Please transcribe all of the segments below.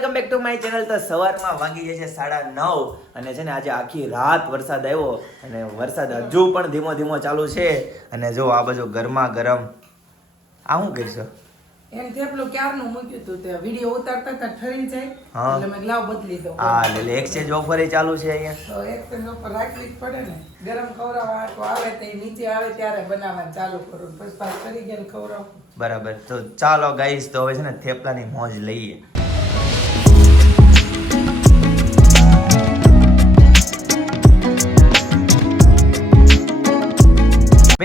Welcome back to my channel તો સવારમાં વાગી જશે સાડા નવ અને છે ને આજે આખી રાત વરસાદ આવ્યો અને વરસાદ હજુ પણ ધીમો ધીમો ચાલુ છે. અને જો આ બાજુ ગરમા ગરમ આ શું કરશો એમ થેપલું ક્યારનું મૂક્યું હતું તે વીડિયો ઉતારતા હતા ઠરી જાય. એટલે મેં લાવ બદલી દઉં. હા એટલે એક્સચેન્જ ઓફર ચાલુ છે અહીંયા. રાખવી જ પડે ને. ગરમ ખવડાવવા તો આવે તે નીચે આવે ત્યારે બનાવવાનું ચાલુ કરું. પછી પાછું કરી ગયા ખવડાવ. બરાબર. તો ચાલો ગાઈસ તો હવે છે ને થેપલાની મોજ લઈએ.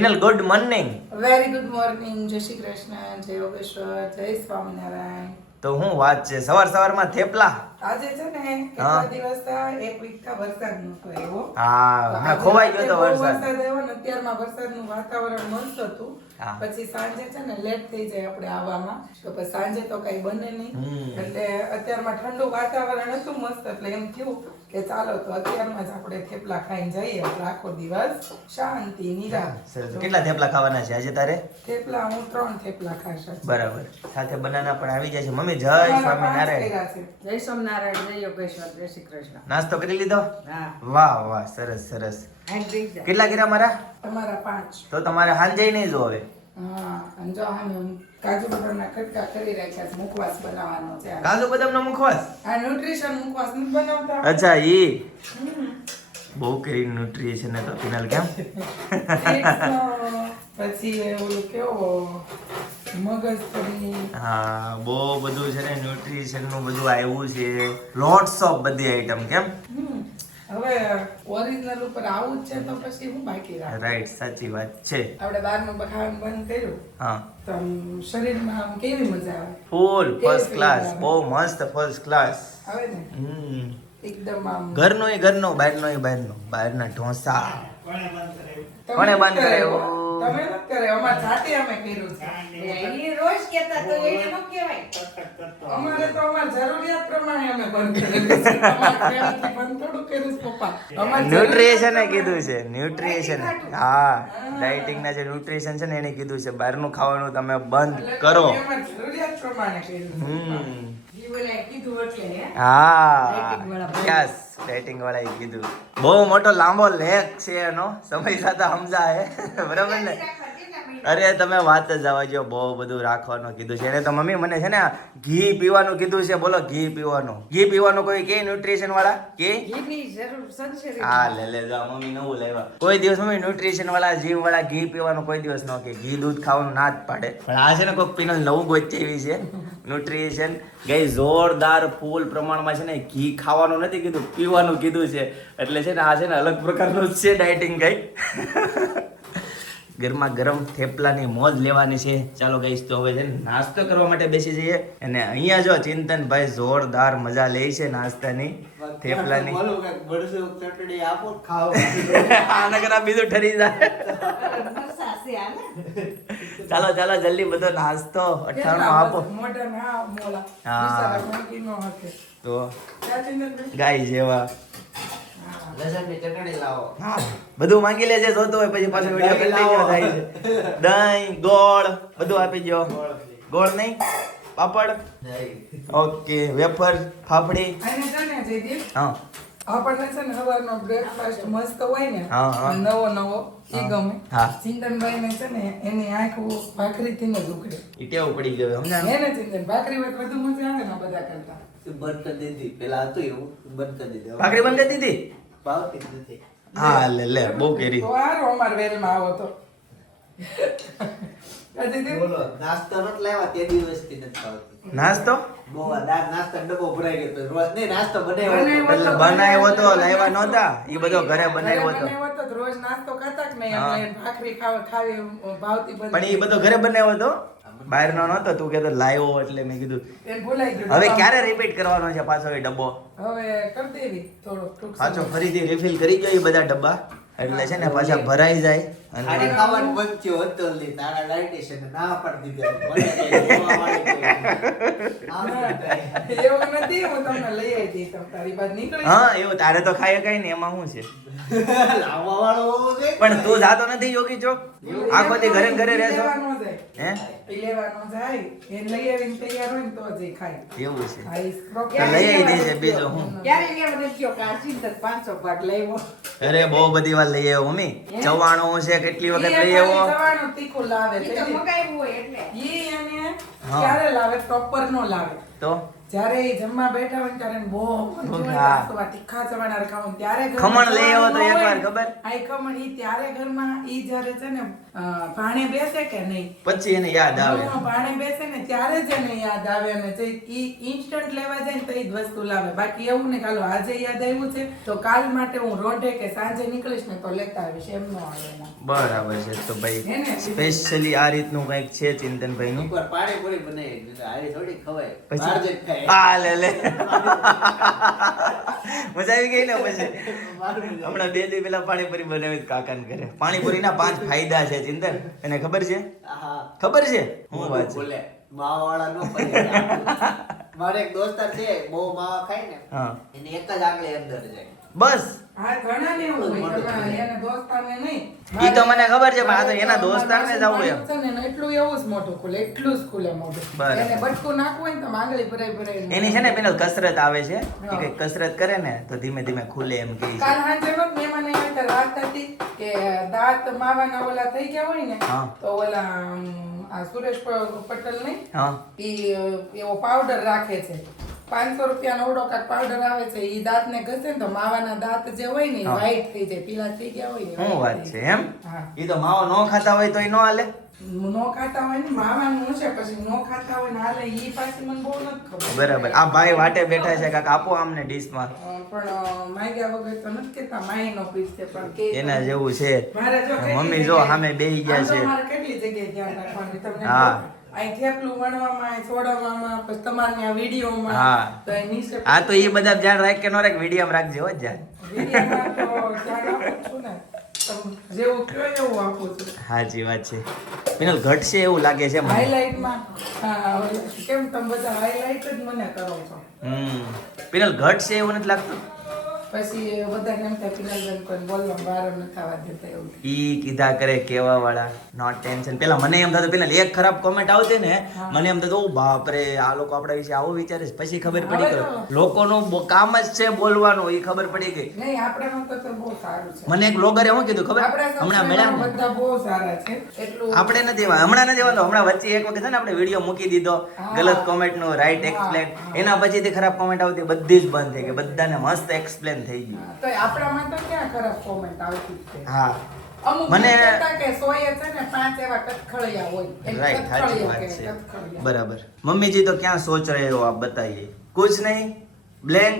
Minal good morning very good morning જય શ્રી કૃષ્ણ જય યોગેશ્વર જય સ્વામિનારાયણ. તો હું વાત છે સવાર સવારમાં થેપલા? આજે છે ને એક દિવસ એક વીક થયા વરસાદ નતો આવ્યો. હા ખોવાઈ ગયો તો વરસાદ. વરસાદ આવ્યો ને અત્યારમાં વરસાદનું વાતાવરણ મસ્ત હતું. પછી સાંજે છે ને લેટ થઈ જાય આપણે આવવામાં. તો પછી સાંજે તો કઈ બને નહીં. એટલે અત્યારમાં ઠંડુ વાતાવરણ હતું મસ્ત એટલે એમ થયું કે ચાલો તો અત્યારમાં જ આપણે થેપલા ખાઈને જઈએ. આખો દિવસ શાંતિ નિરાશ. સરસ. કેટલા થેપલા ખાવાના છે આજે તારે? થેપલા હું ત્રણ થેપલા ખાશ બરાબર. સાથે બનાના પણ આવી જાય છે. મમ્મી જય સ્વામિનારાયણ. જય સ્વામિનારાયણ જય યોગેશ્વર જય શ્રી કૃષ્ણ. નાસ્તો કરી લીધો? વાહ વાહ સરસ સરસ. કેટલા કર્યા મારા? તમારા પાંચ. તો તમારે હાંજે નહીં જો હવે. હા અને જો આને કાજુ બદામના કટકા કરી રાખ્યા છે મુખવાસ બનાવવાનો છે કાજુ બદામનો મુખવાસ? આ ન્યુટ્રિશન મુખવાસ નથી બનાવતા. અચ્છા ઈ? બહુ કરી ન્યુટ્રિશન તો ફિનાલ કેમ? પછી ઓલું કેવો મગજ પનીર હા બહુ બધું છે ને ન્યુટ્રિશનનું બધું આવ્યું છે. લોટ્સ ઓફ બધી આઈટમ કેમ. હવે ઓરિજિનલ ઉપર આવું જ છે તો પછી હું બાકી રાખ. રાઈટ સાચી વાત છે. આપણે બહારનું ખાવાનું બંધ કર્યું. હા. તો શરીરમાં આમ કેવી મજા આવે? ફૂલ ફર્સ્ટ ક્લાસ બહુ મસ્ત ફર્સ્ટ ક્લાસ આવે ને? હમ. એકદમ આમ ઘરનો એ ઘરનો બહારનો એ બહારનો. બહારના ઢોસા. કોણે બંધ કરાવ્યો કોણે બંધ કરાવ્યો? તમે નથી કરે અમાર જાતે અમે કર્યું છે. એ રોજ કહેતા તો એને ન કહેવાય. અમારે તો અમાર જરૂરિયાત પ્રમાણે અમે બંધ કરેલું છે. અમારે પ્રેમથી બંધ થોડું કર્યું છે પપ્પા. અમારી ન્યુટ્રિશન કીધું છે ન્યુટ્રિશન હા. ડાયટિંગ ના જે ન્યુટ્રિશન છે ને એને કીધું છે બહારનું ખાવાનું તમે બંધ કરો. એટલે જરૂરિયાત પ્રમાણે કર્યું છે હે. યસ વાળાએ કીધું. બહુ મોટો લાંબો લેખ છે એનો. સમય સાથે સમજાય. બરાબર ને? અરે તમે વાત જ જવા જો બહુ બધું રાખવાનું કીધું છે. એને તો મમ્મી મને છે ને ઘી પીવાનું કીધું છે. બોલો ઘી પીવાનું. ઘી પીવાનું કોઈ કે ન્યુટ્રિશન વાળા? કે? હા લે લે જા મમ્મી નવું લેવા. કોઈ દિવસ મમ્મી ન્યુટ્રિશન વાળા જીમ વાળા ઘી પીવાનું કોઈ દિવસ ન કે. ઘી દૂધ ખાવાનું ના જ પાડે. પણ આ છે ને કોઈક પીનલ નવું ગોચી એવી છે. ન્યુટ્રિશન ગઈ જોરદાર ફૂલ પ્રમાણમાં છે ને ઘી ખાવાનું નથી કીધું પીવાનું કીધું છે. એટલે છે ને આ છે ને અલગ પ્રકારનું છે ડાયટિંગ કઈ ગરમા ગરમ થેપલાની મોજ લેવાની છે. ચાલો ગઈશ તો હવે છે નાસ્તો કરવા માટે બેસી જઈએ. અને અહીંયા જો ચિંતનભાઈ જોરદાર મજા લે છે નાસ્તાની થેપલાની. આના બીજું ઠરી જાય. ચાલો ચાલો જલ્દી બધો નાસ્તો અઠાણું આપો. મોઢા ના મોલા. હા. તો ગાય ચિંતનભાઈ? હા બધું માંગી લેજે જોતું હોય પછી પાછો વીડિયો કન્ટિન્યુ થાય છે. દહીં ગોળ બધું આપી દો ગોળ નહીં? પાપડ? ઓકે વેફર ફાફડી? અને છે જયદીપ, હા. આપણને છે ને સવારનો બ્રેકફાસ્ટ મસ્ત હોય ને હા, હા. નવો નવો એ ગમે. હા. ચિંતનભાઈ ને છે ને એની આંખ ભાખરી થી પડી ગયો? એને ચિંતન ભાખરી હોય વધુ મજા આવે ને બધા કરતા. બંધ કરી દીધી. પેલા હતું એવું બંધ કરી દીધી. ભાખરી બંધ કરી દીધી? ભાવતી જ નથી. હા લે લે બહુ કેરી. તો હારો અમાર વેલમાં આવો તો. બોલો નાસ્તો નત લાવ્યા? તે દિવસથી નથી ભાવતી. નાસ્તો? બહુ આ નાસ્તો ડબ્બો ભરાઈ ગયો રોજ નહીં નાસ્તો બનાવ્યો બનાવ્યો એટલે બનાવ્યો તો લાવ્યા નહોતા? ઈ બધો ઘરે બનાવ્યો હતો. તો તો રોજ નાસ્તો ખાતા કે નહીં? હા. ભાખરી ખાવ ખાવી ભાવતી પણ ઈ બધો ઘરે બનાવ્યો હતો? બહારનો નહોતો તું કહેતો લાવ્યો એટલે મેં કીધું એ ભૂલાઈ ગયું હવે ક્યારે રિપીટ કરવાનો છે પાછો એ ડબ્બો? હવે કરી થોડો પાછો ફરીથી રિફિલ કરી ગયો એ બધા ડબ્બા એટલે છે ને પાછા ભરાઈ જાય. અને- ખાવાનું બંધ થયું હતું ઓલી તારા એ ના પાડી દીધી. મને કઈ જોવા વાળી કઈ. આમ નહીં થાય. એવું નથી હું તમને લઈ આવી તમ તારી બાદ નીકળી હા એવું તારે તો ખાય કઈ ને એમાં શું છે? લાવવા વાળો હોવો જોઈએ. પણ તું જાતો નથી યોગી ચોક આખો દી ઘરે ઘરે રહેશો. હે? લેવાનો જાય એ લઈ આવીને તૈયાર હોય તો જ ખાય. એવું છે. લઈ આવી દેજે બીજું હું. ક્યારે કાશી પાટ લેવો અરે બહુ બધી વાર લઈ આવ્યો મમ્મી. ચવાણું છે કેટલી વખત લઈ આવો? તીખું લાવે છે મગાવ્યું હોય એટલે. ઈ એને ક્યારે લાવે? પ્રોપર નો લાવે. તો જ્યારે એ જમવા બેઠા હોય ત્યારે બહુ તીખા ચવાણા ખાવું ત્યારે ખમણ લઈ આવો તો એકવાર ખબર? આ ખમણ ઈ ત્યારે ઘરમાં ઈ જ્યારે છે ને ભાણે બેસે કે નહીં પછી એને યાદ આવે ભાણે બેસે ને ત્યારે જ એને યાદ આવે અને જે ઈ ઇન્સ્ટન્ટ લેવા જાય ને તો ઈ જ વસ્તુ લાવે બાકી એવું ને કાલો આજે યાદ આવ્યું છે તો કાલ માટે હું રોઢે કે સાંજે નીકળીશ ને તો લેતા આવીશ એમ નો આવે બરાબર છે તો ભાઈ હે ને? સ્પેશિયલી આ રીતનું કંઈક છે ચિંતનભાઈ નું પાણી પૂરી બનાવી. આવી થોડી ખવાય. પછી? બહાર જઈને લે લે. મજા આવી ગઈ ને પછી? હમણાં બે દી પેલા પાણીપુરી બનાવી હતી કાકાને ઘરે. પાણીપુરીના પાંચ ફાયદા છે ચિંતન. એને ખબર છે? ખબર છે? હું વાત છે. માવાવાળા નો મારે એક દોસ્તાર છે બહુ માવા ખાય ને એની એક જ આંગળી અંદર જાય. બસ. હા ઘણા ને એવું હોય. ઘણા એને દોસ્તારને નહીં. ઈ તો મને ખબર છે પણ આ તો એના દોસ્તારને જ આવું એમ. છે ને એનું એટલું એવું જ મોટું ખુલે એટલું જ ખુલે મોઢું. એને બટકું નાખવું હોય તો માંગળી ભરાઈ ભરાઈ એની છે ને પેલા કસરત આવે છે કસરત કરે ને તો ધીમે ધીમે ખુલે એમ છે. કાલ હાંજે નો મહેમાન આવ્યા વાત હતી કે દાંત માવાના ઓલા થઈ ગયા હોય ને તો ઓલા આ સુરેશ પટેલ નહીં એ એવો પાવડર રાખે છે. પાંચસો રૂપિયાનો ઓડો કાક પાવડર આવે છે એ દાંત ને ઘસે ને તો માવાના દાંત જે હોય ને વ્હાઈટ થઈ જાય પીલા થઈ ગયા હોય ને શું વાત છે એમ? એ તો માવો નો ખાતા હોય તો એ નો હાલે? નો ખાતા હોય ને માવાનું છે પછી નો ખાતા હોય ને હાલે ઈ પાછી મને બહુ નથી ખબર. બરાબર. આ ભાઈ વાટે બેઠા છે કાક આપો આમને ડીશમાં. અ, પણ અ, વગર તો નથી કેતા માય નો પીસ છે પણ કે એના જેવું છે. મમ્મી જો સામે બેહી ગયા છે. કેટલી જગ્યાએ ધ્યાન રાખવાનું તમને હા. અહીં થેપલું વણવામાં છોડવામાં પછી તમારે આ વિડીયોમાં હા. તો નીચે આ તો એ બધા ધ્યાન રાખ કે નો રાખ વીડિયો રાખજે હો ધ્યાન. વિડીયોમાં તો ધ્યાન આપું છું ને. જેવું કહો એવું આપું છું. હાજી વાત છે. પિનલ ઘટશે એવું લાગે છે હાઇલાઇટમાં હા, કેમ તમે બધા હાઇલાઇટ જ મને કરો છો. હમ. પિનલ ઘટશે એવું નથી લાગતું? પછી બધાને એમ થાય પિનલબેન કોઈ બોલવા બહાર ન થવા દેતા એવું ઈ કીધા કરે કેવા વાળા? નોટ ટેન્શન પેલા મને એમ થતું પેલા એક ખરાબ કોમેન્ટ આવતી ને મને એમ થતું "ઓ બાપ રે આ લોકો આપણા વિશે આવું વિચારે પછી ખબર પડી ગઈ લોકોનું કામ જ છે બોલવાનું એ ખબર પડી ગઈ. નહીં આપણે તો તો બહુ સારું છે. મને એક બ્લોગરે શું કીધું ખબર? હમણાં મેળા બધા બહુ સારા છે. એટલું આપણે નથી હમણાં નથી વાંધો હમણાં વચ્ચે એક વખત છે ને આપણે વીડિયો મૂકી દીધો ગલત કોમેન્ટ નો રાઈટ એક્સપ્લેન. એના પછીથી ખરાબ કોમેન્ટ આવતી બધી જ બંધ થઈ ગઈ બધાને મસ્ત એક્સપ્લેન થઈ ગયું તો આપણામાં તો ક્યાં ખરાબ કોમેન્ટ આવતી જ છે હા અમુક મને- મને કહેતા કે સોએ છે ને પાંચ એવા કટખળિયા હોય એક राइट साची કટખળિયો बात કે છે કટખળિયા. बराबर मम्मी जी तो क्या सोच रहे हो आप बताइए कुछ नहीं ब्लैंक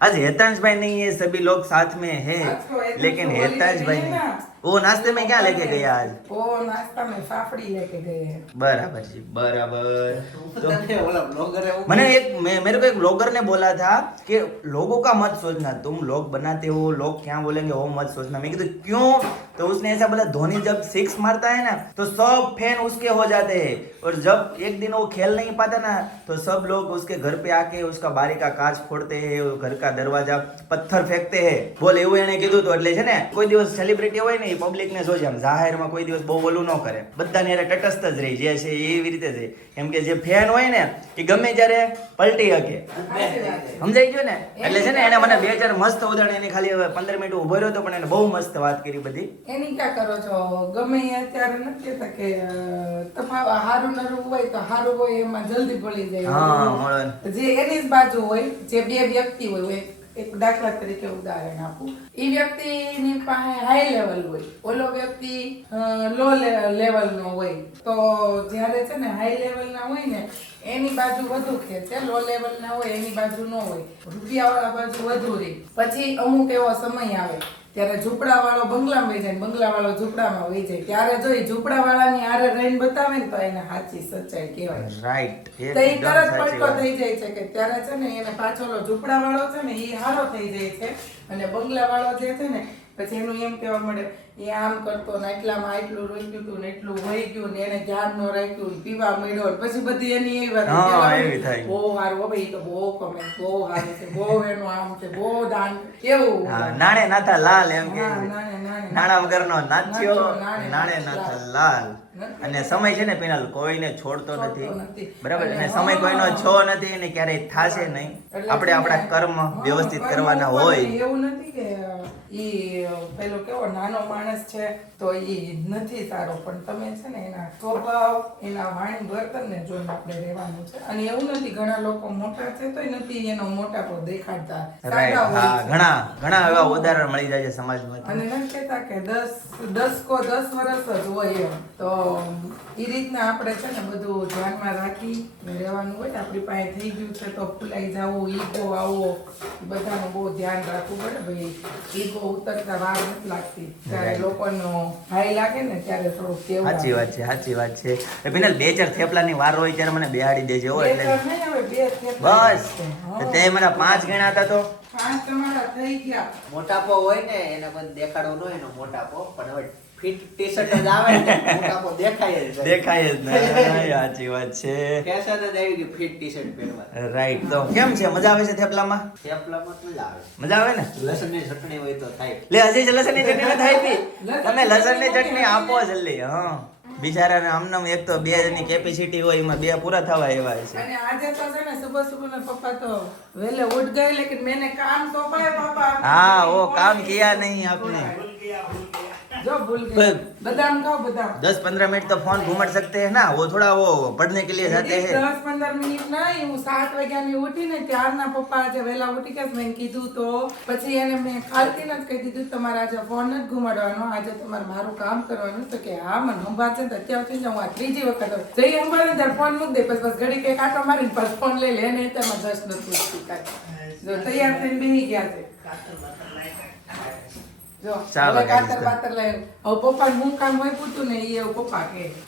आज हेतांश भाई नहीं है सभी लोग साथ में हैं आज तो हेतांश लेकिन तो हेतांश बोली भाई नहीं नहीं ना। वो नाश्ते में क्या लेके गया आज वो नाश्ता में फाफड़ी लेके गए हैं बराबर जी बराबर तो તને ઓલા blogger એવું मैंने एक मैं मेरे को एक ब्लॉगर ने बोला था कि लोगों का मत सोचना तुम लोग बनाते हो लोग क्या बोलेंगे वो मत सोचना मैं तो क्यों तो उसने ऐसा बोला धोनी जब सिक्स मारता है ना तो सब फैन उसके हो जाते हैं और जब एक दिन वो खेल नहीं पाता ना तो सब लोग उसके घर पे आके उसका बारी का कांच फोड़ते हैं वो घर का दरवाजा पत्थर फेंकते हैं બોલ એવું એને કીધું તો એટલે છે ને કોઈ દિવસ સેલિબ્રિટી હોય ને એ પબ્લિકને જોજે આમ જાહેરમાં કોઈ દિવસ બહુ ઓલું ન કરે. બધાને એને તટસ્થ જ રહી જે છે એવી રીતે છે કેમ કે જે ફેન હોય ને એ ગમે ત્યારે પલટી શકે. સમજાઈ ગયું ને? એટલે છે ને એને મને બે ચાર મસ્ત ઉદાહરણ એની ખાલી હવે પંદર મિનિટ ઊભો રહ્યો તો પણ એને બહુ મસ્ત વાત કરી બધી. એની ક્યાં કરો છો ગમે અત્યારે નથી કહેતા કે તમારું હારું નરું હોય તો હારું હોય એમાં જલ્દી પડી જાય. હા મળે જે એની જ બાજુ હોય જે બે વ્યક્તિ હોય એક દાખલા તરીકે ઉદાહરણ આપું. એ વ્યક્તિની પાસે હાઈ લેવલ હોય, ઓલો વ્યક્તિ લો લેવલ નો હોય, તો જ્યારે છે ને હાઈ લેવલ ના હોય ને, એની બાજુ વધુ ખેંચે લો લેવલ ના હોય, એની બાજુ ન હોય. રૂપિયા વાળા બાજુ વધુ રહે પછી અમુક એવો સમય આવે ત્યારે ઝૂંપડા વાળો બંગલામાં વહી જાય ને બંગલા વાળો ઝૂંપડામાં વહી જાય. ત્યારે જો એ ઝૂંપડા વાળાની હારે રહીને બતાવે ને તો એને સાચી સચ્ચાઈ કહેવાય. રાઈટ તો એ તરત પલટો થઈ જાય છે કે ત્યારે છે ને એને પાછો ઓલો ઝૂંપડા વાળો છે ને એ હારો થઈ જાય છે. અને બંગલા વાળો જે છે ને પછી એનું એમ કહેવા મળે એ આમ કરતો ને એટલામાં આટલું રોક્યું હતું ને એટલું વહી ગયું ને એને ધ્યાન ન રાખ્યું ને પીવા મળ્યો પછી બધી એની એવી વાત. બહુ સારું હો ભાઈ તો બહુ કમે બહુ સારું છે બહુ એનું આમ છે બહુ દાન એવું નાણે નાતા લાલ એમ કે નાણે, નાણે. નાણા વગરનો નાચ્યો નાણે નાથા લાલ. અને સમય છે ને પેનલ કોઈને છોડતો નથી. બરાબર? અને સમય કોઈનો છો નથી અને ક્યારેય થાશે નહીં. આપણે આપણા કર્મ વ્યવસ્થિત કરવાના હોય. એવું નથી કે ઈ પેલો કેવો નાનો માણસ છે તો ઈ નથી સારો. પણ તમે છે ને એના સ્વભાવ એના વાણી વર્તનને જોઈને આપણે રહેવાનું છે. અને એવું નથી ઘણા લોકો મોટા છે તોય નથી એનો મોટા મોટાપો દેખાડતા. હા ઘણા ઘણા એવા ઉદાહરણ મળી જાય છે સમાજમાં. અને નથી કહેતા કે દસ દસ કો દસ વર્ષ જ હોય એમ. તો એ રીતના આપણે છે ને બધું ધ્યાનમાં રાખી રહેવાનું હોય ને આપણી પાસે થઈ ગયું છે તો ફૂલાઈ જવો ઈગો આવો. બધાનું બહુ ધ્યાન રાખવું પડે ભાઈ. ઈગો ઉતરતા વાર નથી લાગતી. ત્યારે લોકોનો ભાઈ લાગે ને ત્યારે થોડુંક કેવું સાચી વાત છે સાચી વાત છે. એટલે બે ચાર થેપલાની વાર હોય ત્યારે મને બેહાડી દેજો હોય એટલે ચાર નહીં હવે બે થેપલા બસ. તે મારા પાંચ ગણા હતા તો? પાંચ તમારા થઈ ગયા. મોટાપો હોય ને એને બધું દેખાડો ન હોય એનો મોટાપો પણ હવે ફિટ ને મોટાપો વાત છે. રાઈટ તો કેમ છે? મજા આવે છે થેપલામાં? મજા આવે. ને? ચટણી હોય તો થાય. લે લસણની ચટણી થાય પી તમે લસણની ચટણી આપો. જલ્દી હા. બિચારાને આમનામ એક તો બે ની કેપેસિટી હોય એમાં બે પૂરા થવા એવા છે. હા ઓ કામ કયા નહીં આપને. जो भूल गए फिर- बादाम खाओ बादाम दस पंद्रह मिनट तो फोन घूमट सकते हैं ना वो थोड़ा वो पढ़ने के लिए जाते दीदी, हैं દસ પંદર મિનિટ નહીં હું સાત વાગ્યાની ઉઠી ને ત્યારના પપ્પા આજે વહેલા ઉઠી ગયા મેં કીધું તો પછી એને મેં કાલથી જ કહી દીધું તમારે આજે ફોન જ ઘુમાડવાનો આજે તમારે મારું કામ કરવાનું તો કે હા મને સંભાળ છે ને તો અત્યારથી જ હું આ ત્રીજી વખત હવે જઈ સંભાળે ત્યારે ફોન મૂક દે પછી બસ ઘડી કે કાંટો મારીને પછી ફોન લઈ લે એને તેમાં જશ નથી પૂછતી કાંઈ જો તૈયાર થઈને બેસી ગયા છે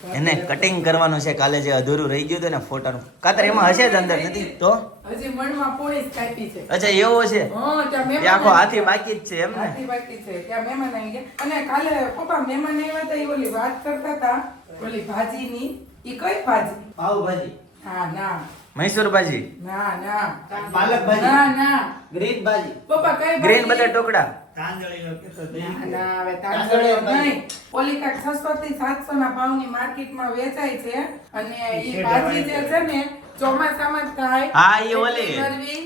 એ એને કટિંગ કરવાનું છે કાલે જે અધૂરું રહી ગયું હતું ને ફોટાનું કાતર એમાં હશે જ અંદર નથી? તો? હજી મણમાં પોળી જ કાપી છે. અચ્છા એવો છે? હા, ત્યાં એ મહેમાન આખો હાથી બાકી જ છે એમ ને? હાથી બાકી છે. ત્યાં મહેમાન આવી ગયા. અને કાલે પપ્પા મહેમાન આવ્યા હતા એ ઓલી વાત કરતા હતા ઓલી ભાજીની. ઈ કઈ ભાજી? પાવભાજી હા ના. મૈસૂર ભાજી ના ના. પાલક ભાજી ના ના. ગ્રીન ભાજી પપ્પા કઈ ગ્રીન બધા ટોકડા ના, ના, હવે તાંજોળીઓ નહીં. ઓલી કાંઈક 600 થી 700 ના ભાવની માર્કેટમાં વેચાય છે. અને એ ભાજી જે છે ને ચોમાસામાં થાય હા, એ ઓલી.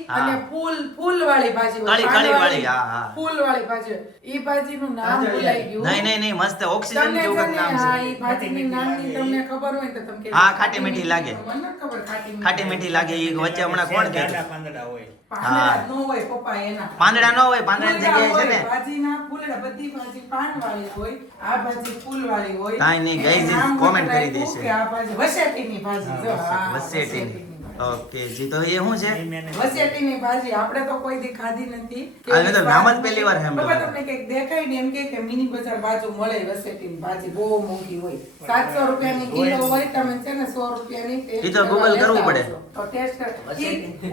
અને ફૂલ ફૂલ વાળી ભાજી કળી કાળી- વાળી, હા, હા. ફૂલ વાળી ભાજી હોય. ઈ ભાજીનું નામ ભૂલાઈ ગયું નહીં નહીં નહીં મસ્ત ઓક્સિજન તમને જેવું નામ હા, છે ઈ ભાજીની નામની તમને ખબર હોય તો તમે કહેજો. હા, ખાટી મીઠી લાગે. મને ખબર ખાટી મીઠી લાગે એ વચ્ચે હમણાં કોણ કે પાંદડા હા. નો હોય પપ્પા એના પાંદડા નો હોય ફૂલડા જગ્યાએ છે ને હોય, ભાજીના ફૂલડા, બધી ભાજી પાનવાળી હોય, આ ભાજી ફૂલવાળી હોય. કાંઈ નહીં, ગઈ કોમેન્ટ કરી દેશે. કે આ ભાજી વસેટીની ભાજી, જો, વસેટીની. ઓકે જી તો એ શું છે? વસેટીની ભાજી આપણે તો કોઈ દી ખાધી નથી. આ તો નામ જ પહેલી વાર સાંભળ્યું. તમને કંઈક દેખાય ને એમ કે કે મિની બજાર બાજુ મળે વસેટીની ભાજી બહુ મોંઘી હોય. સાતસો રૂપિયાની કિલો હોય તમે છે ને 100 રૂપિયાની ઈ તો ગૂગલ કરવું પડે. તો ટેસ્ટ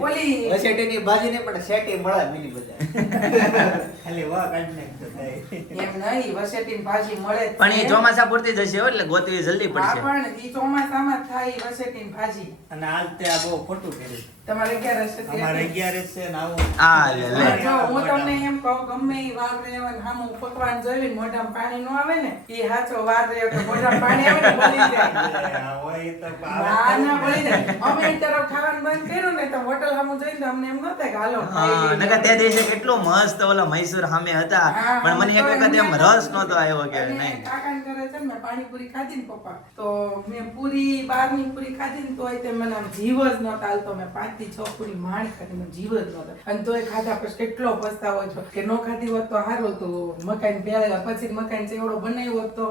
ઓલી વસેટીની ભાજી ને પણ શેટી મળે મિની બજાર. એમ નહીં વસેટીની ભાજી મળે પણ એ ચોમાસા પૂરતી જ હશે એટલે ગોતવી જલ્દી પડશે. પણ એ ચોમાસામાં થાય ઈ વસેટીની ભાજી. અને આજ તે આ બહુ ખોટું કર્યું. તમારે ક્યારે હશે અમારે અગિયારસ છે ને આવું. આ લે લે. જો હું તમને એમ કહું ગમે ઈ વાર રહેવા ને સામું પકવાન જોઈને મોઢામાં પાણી નો આવે ને ઈ હાચો વાર રહ્યો કે મોઢામાં પાણી આવે ને બળી જાય. હોય તો ના ના બળી જાય. અમે ઈ તરફ ખાવાનું બંધ કર્યું ને તો હોટલ સામું જોઈને તો અમને એમ ન થાય કે હાલો હા નકર તે દિવસે કેટલો મસ્ત ઓલા મૈસૂર સામે હતા. પણ મને એક વખત એમ રસ નતો આવ્યો કે નહીં. કાકાને ઘરે છે ને પાણીપુરી ખાધી ને પપ્પા. તો મેં પૂરી બારની પૂરી ખાધી ને તોય તે મને જીવ જ નહોતો હાલતો મેં પાંચથી છ પૂરી માણ ખાધી મને જીવ જ નહોતો અને તોય ખાધા પછી કેટલો પસ્તાવો છો કે નો ખાધી હોત તો સારું તો મકાઈ પહેલા પછી મકાઈ ચેવડો બનાવ્યો હોત તો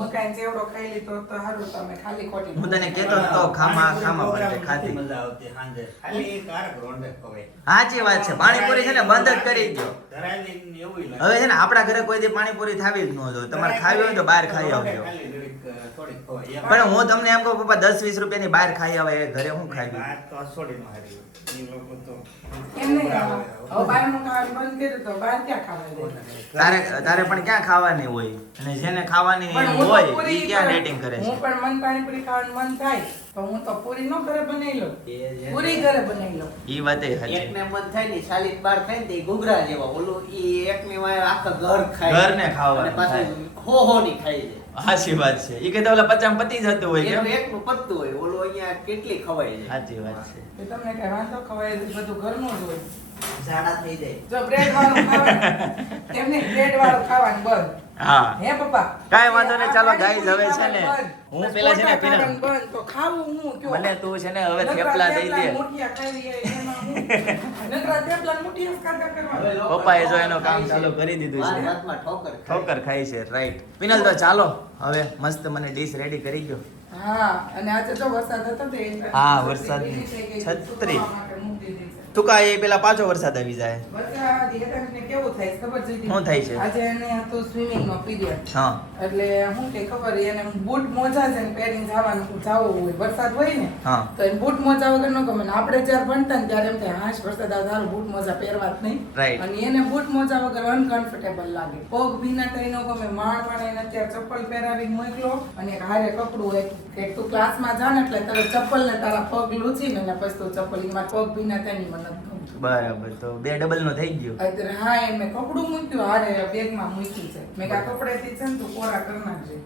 મકાઈ ચેવડો ખાઈ લીધો તો સારું તો અમે ખાલી ખોટી હું તને કેતો તો ખામા ખામા માટે ખાધી. મજા આવતી હાંજે ખાલી એક આરક રોંઢે ખવાય. સાચી વાત છે. પાણીપુરી છે ને બંધ જ કરી દો. ધરાવીને એવું લાગે. હવે છે ને આપણા ઘરે કોઈ દી પાણીપુરી થાવી જ ન જોઈએ તમારે ખાવી હોય તો બહાર ખાઈ આવજો. પણ હું તમને એમ કહું પપ્પા દસ વીસ રૂપિયાની બહાર ખાઈ આવે. એ ઘરે હું ખાઈ વાત તો છોડીને હારી. ઈ લોકો તો એમ નહીં બરાબર. હવે બહારનું ખાવાનું બંધ કર્યું તો બહાર ક્યાં ખાવા તારે તારે પણ ક્યાં ખાવાની હોય? અને જેને ખાવાની હોય ક્યાં ડેટિંગ કરે હું પણ મન પાણીપુરી ખાવાનું મન થાય તો હું તો પૂરી નો ઘરે બનાવી લઉં. પૂરી ઘરે બનાવી લઉં. ઈ વાતે સાચી એકને મન થાય ને સાલી બાર થાય ને ગુગરા જેવા ઓલું ઈ એકની વાય આખા ઘર ખાય. ઘરને ખાવા અને પાછું હો હો ની ખાઈ જાય સાચી વાત છે. એ કહેતા ઓલા પચામ પતી જતું હોય કેમ એકનું પત્તું હોય ઓલું અહીંયા કેટલી ખવાય છે? સાચી વાત છે. એ તમને કઈ વાંધો ખવાય બધું ઘરનું જ હોય. ઝાડા થઈ જાય. જો બ્રેડ વાળું ખાવાનું તેમને બ્રેડ વાળું ખાવાનું બંધ. હા હે પપ્પા કાંઈ વાંધો નહીં, ચાલો આ હવે છે ને, હું પેલા છે ને બસ બંધ. તો ખાવું હું કયો? મને તું છે ને હવે થેપલા દઈ દે મુઠિયા ખાઈ લઈએ, એમાં હું? નકરા થેપલા ને મુઠિયા જ એનું કામ ચાલુ કરી દીધું છે. ઠોકર ખાય. છે રાઈટ પિનલ તો ચાલો હવે મસ્ત મને ડીશ રેડી કરી ગયો હા અને આજે તો વરસાદ હતો હા, વરસાદની છત્રી. સુકવવા માટે મૂકી દીધી છે. તું કા એ પેલા પાછો વરસાદ આવી જાય. કેવું થાય ખબર છે શું થાય છે? આજે એને તો સ્વિમિંગ નો પીરિયડ. હા. એટલે હું કે ખબર એને બૂટ મોજા છે ને પહેરીને જવાનું જવું હોય વરસાદ હોય ને હા. તો એને બૂટ મોજા વગર ન ગમે. આપણે જ્યારે ભણતા ને ત્યારે એમ થાય હાશ વરસાદ આવે સારું બૂટ મોજા પહેરવા જ નહીં. અને એને બૂટ મોજા વગર અનકમ્ફર્ટેબલ લાગે. પગ ભીના થઈ ન ગમે માણ માણ એને અત્યારે ચપ્પલ પહેરાવી મોકલો. અને હારે કપડું હોય કે તું ક્લાસમાં જા ને એટલે તારે ચપ્પલ ને તારા પગ લૂછી ને પછી તું ચપ્પલ એમાં પગ ભીના થાય ને બરાબર તો બે ડબલ નો થઈ ગયો. અત્યારે હા એ મેં કપડું મૂક્યું હારે બેગમાં મૂક્યું છે. મેં કા કપડેથી છે ને તું કોરા કરી નાખજે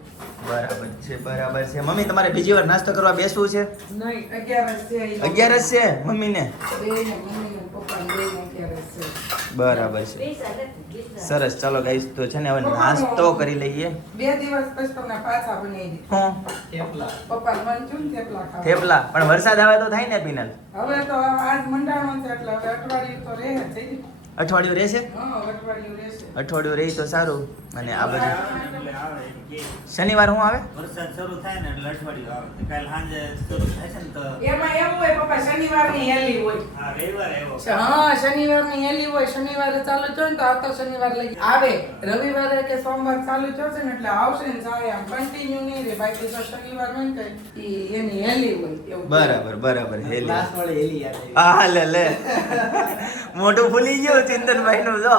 બરાબર છે બરાબર છે. મમ્મી તમારે બીજી વાર નાસ્તો કરવા બેસવું છે? નહીં અગિયારસ છે. અગિયારસ છે મમ્મીને? મમ્મીને, બરાબર છે. સરસ ચાલો ગાઈસ તો છે ને હવે નાસ્તો કરી લઈએ બે દિવસ પછી તમને પાછા બનાવી. હું થેપલા. પપ્પા મન થેપલા ખાવા. થેપલા પણ વરસાદ આવે તો થાય ને પિનલ હવે તો આજ મંડાણો છે એટલે હવે અઠવાડિયું તો રહે જ છે. અઠવાડિયું રહેશે? અઠવાડિયું રહેશે. રહી તો સારું. અને આ બધું? શનિવાર હું આવે? વરસાદ શરૂ થાય ને એટલે અઠવાડિયું આવે. તો કાલ સાંજે શરૂ થાય છે ને તો એમાં એવું હોય પપ્પા શનિવારની હેલી હોય. હા રવિવારે એવો. હા શનિવારની હેલી હોય શનિવારે ચાલુ થયો ને તો આવતા શનિવાર લઈ આવે રવિવારે કે સોમવાર ચાલુ થયો ને એટલે આવશે ને જાય આમ કન્ટિન્યુ નહીં રે બાકી તો શનિવાર હોય ને તો એની હેલી હોય બરાબર બરાબર હેલી. હા લે લે. મોઢું ફૂલી ગયું ચિંતનભાઈ નું જો.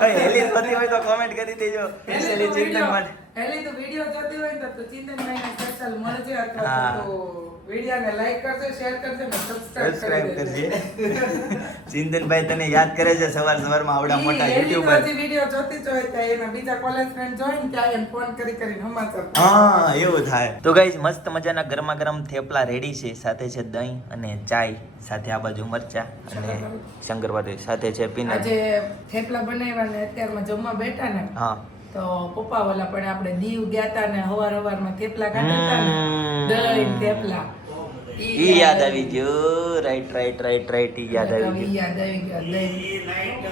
હેલી થતી હોય તો કોમેન્ટ કરી દેજો. હેલી ચિંતન માટે. હેલી તો વીડિયો જોતી હોય ને તો તું ચિંતનભાઈને સ્પેશિયલ મળજે અથવા તો વિડીયોને લાઈક કરજો શેર કરજો ને સબસ્ક્રાઇબ કરજો. ચિંતનભાઈ તને યાદ કરે છે સવાર સવારમાં આવડા મોટા યુટ્યુબર વિડિયો જોતી જ ત્યાં એના બીજા કોલેજ ફ્રેન્ડ જોઈ ત્યાં એમ ફોન કરી કરીને સમાચાર હા એવું થાય. તો ગાઈસ મસ્ત મજાના ગરમા ગરમ થેપલા રેડી છે. સાથે છે દહીં અને ચાય સાથે આ બાજુ મરચા અને શંકરપાટી સાથે છે પીનટ આજે થેપલા બનાવ્યા ને અત્યારમાં જમવા બેઠા ને. હા. તો પપ્પા ઓલા પણ આપણે દીવ ગયા તા ને હવાર હવારમાં થેપલા ખાતા હતા ને. દહીં થેપલા. ઈ યાદ આવી ગયું. રાઈટ રાઈટ રાઈટ રાઈટ ઈ યાદ આવી ગયું. યાદ આવી ગયું. ઈ નાઈટ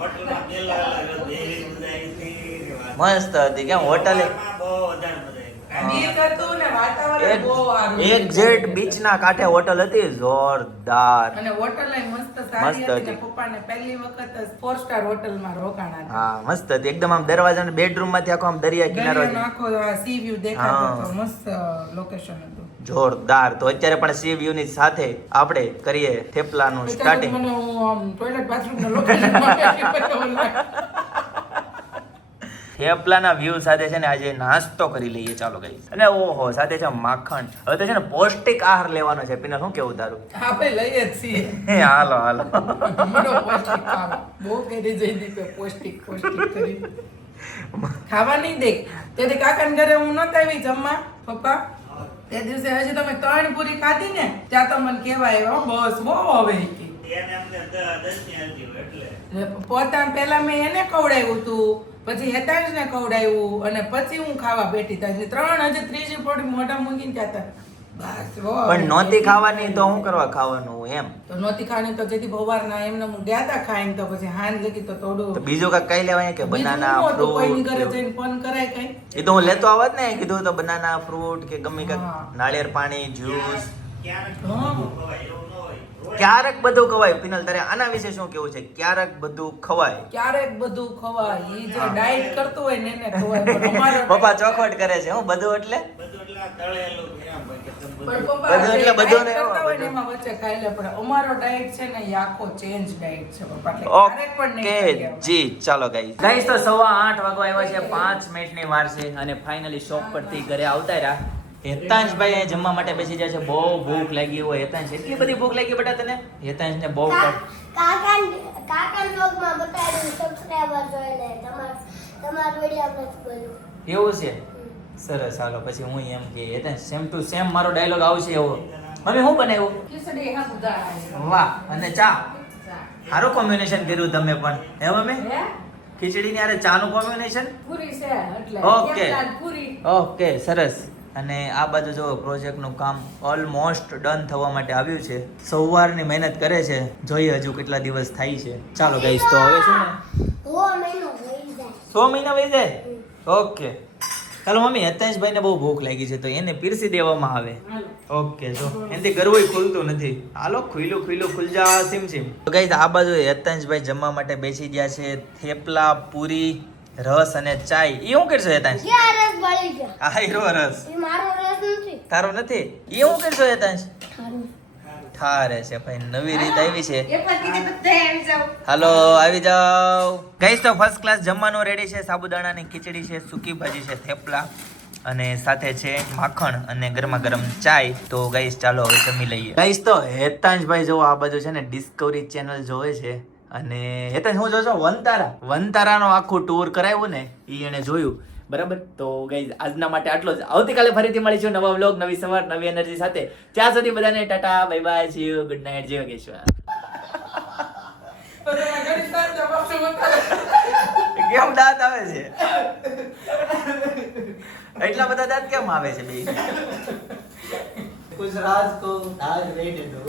હોટલમાં ગયેલા મસ્ત હતી. કેમ હોટલે? આવી. બીચ ને કાંઠે હોટલ હતી. જોરદાર. અને હોટલ મસ્ત સારી મસ્ત હતી. પપ્પાને પહેલી વખત ફોર સ્ટાર હોટલમાં રોકાણા હા મસ્ત હતી. એકદમ આમ દરવાજા બેડરૂમમાંથી આખો આમ દરિયા કિનારો આખો સી વ્યૂ દેખાતો મસ્ત લોકેશન હતું. જોરદાર. તો અત્યારે પણ સી વ્યૂ ની સાથે આપણે કરીએ થેપલાનું સ્ટાર્ટિંગ થેપલાના વ્યૂ સાથે છે ને આજે નાસ્તો કરી લઈએ. ચાલો ગઈ અને ઓહો સાથે છે માખણ. હવે તો છે ને પૌષ્ટિક આહાર લેવાનો છે. પીના શું કેવું તારું? આપણે લઈએ જ છીએ. હાલો હાલો. પૌષ્ટિક બહુ કરી જઈ પૌષ્ટિક પૌષ્ટિક કરી. ખાવા નહીં દે તેથી કાકાને ઘરે હું નતા આવી જમવા પપ્પા? તે દિવસે હજી તમે ત્રણ પૂરી ખાધી ને ત્યાં તો મને કહેવાય "હો, બસ બહુ હવે પોતાને પહેલા મેં એને ખવડાવ્યું હતું પછી હેતાંશને ખવડાવ્યું અને પછી હું ખાવા બેઠી ત્યાં ત્રણ હજી ત્રીજી પોડી મોઢા મૂકીને ત્યાં પણ નોતી ખાવાની તો શું કરવા ખાવાનું એમ? તો નોતી ખાવાની તો જેથી ભવારના એમને હું ગયા હતા ખાઈને તો પછી હાન લગી તો થોડું તો બીજું કાંઈ કઈ લેવાય કે બનાના ફ્રૂટ? કોઈની ઘરે જઈને ફોન કરાય કઈ. એ તો હું લેતો આવત ને કીધું તો બનાના ફ્રૂટ કે ગમે કાંઈક હા. નાળિયેર પાણી જ્યુસ ક્યારેક બધું ખવાય એવું ન હોય. રોજ ક્યારેક બધું ખવાય. પિનલ તારે આના વિશે શું કેવું છે? ક્યારેક બધું ખવાય. ક્યારેક બધું ખવાય. ઈ જે ડાયટ કરતો હોય ને એને ખવાય. પપ્પા ચોખવટ કરે છે હું બધું એટલે? બધું એટલે તળેલું એટલે બધું ને diet કરતા હોય ને બધું. એમાં વચ્ચે ખાઈ લે પણ અમારો ડાયટ છે ને એ આખો ચેન્જ ડાયટ છે પપ્પા. એટલે પણ ઓકે જી ચાલો ગાઈસ ગાઈસ તો સવા આઠ વાગવા આવ્યા છે પાંચ મિનિટની વાર છે અને ફાઇનલી શોપ પરથી ઘરે આવતા રહ્યા. હેતાંશભાઈ અહીંયા જમવા માટે બેસી જાય છે. બહુ ભૂખ લાગી હોય હેતાંશ. એટલી બધી ભૂખ લાગી બેટા તને? બહુ કાકા બતાવ્યું સબસ્ક્રાઇબર તમાર તમાર વિડિયો નથી બોલ્યું એવું છે? સરસ હાલો પછી હું એમ કે હેતાંશ સેમ ટુ સેમ મારો ડાયલોગ આવશે એવો. મમ્મી શું બનાવ્યું? ખીચડી હા છે. વાહ અને ચા? ચા. સારું કોમ્બિનેશન કર્યું તમે પણ. હે મમ્મી? ખીચડી ની અરે હારે ચાનું કોમ્બિનેશન પૂરી છે એટલે ઓકે. ને ઓકે સરસ. અને આ બાજુ જો પ્રોજેક્ટનું કામ ઓલમોસ્ટ ડન થવા માટે આવ્યું છે. સવારની મહેનત કરે છે. જોઈએ હજુ કેટલા દિવસ થાય છે. ચાલો ગઈશ તો હવે શું ને? હો મહિનો થઈ જાય. સો મહિના વહી જાય? ઓકે ચાલો મમ્મી હેતાંશભાઈને બહુ ભૂખ લાગી છે તો એને પીરસી દેવામાં આવે. ઓકે જો. એનાથી ગરવું ખુલતું નથી. હાલો ખુલ્લું ખુલ્લું ખુલજા સિમ સીમ. તો ગાઈસ આ બાજુ ભાઈ જમવા માટે બેસી ગયા છે. થેપલા પૂરી રસ અને ચાય. એ શું કરશો હેતાંશ? આ હીરો રસ. તારો નથી? એ શું કરશો હેતાંશ? ઠારે છે. ભાઈ નવી રીત આવી છે. હાલો આવી જાઓ ગઈશ તો ફર્સ્ટ ક્લાસ જમવાનું રેડી છે. સાબુદાણાની ખીચડી છે સૂકી ભાજી છે થેપલા અને સાથે છે માખણ અને ગરમા ગરમ ચાય. તો ગઈશ ચાલો હવે જમી લઈએ. ગઈશ તો હેતાંશભાઈ જોવો આ બાજુ છે ને ડિસ્કવરી ચેનલ જોવે છે અને હેતાંશ હું જોજો વનતારા. વનતારાનો આખું ટૂર કરાવ્યું ને એ એને જોયું. બરાબર? તો ગઈ આજના માટે આટલો જ. આવતીકાલે ફરીથી મળીશું નવા વ્લોગ નવી સવાર નવી એનર્જી સાથે. ત્યાં સુધી બધાને tata bye bye see you good night જય યોગેશ્વર કેમ દાંત આવે છે? એટલા બધા દાંત કેમ આવે છે બે ગુજરાત કો તાજ રેડ દો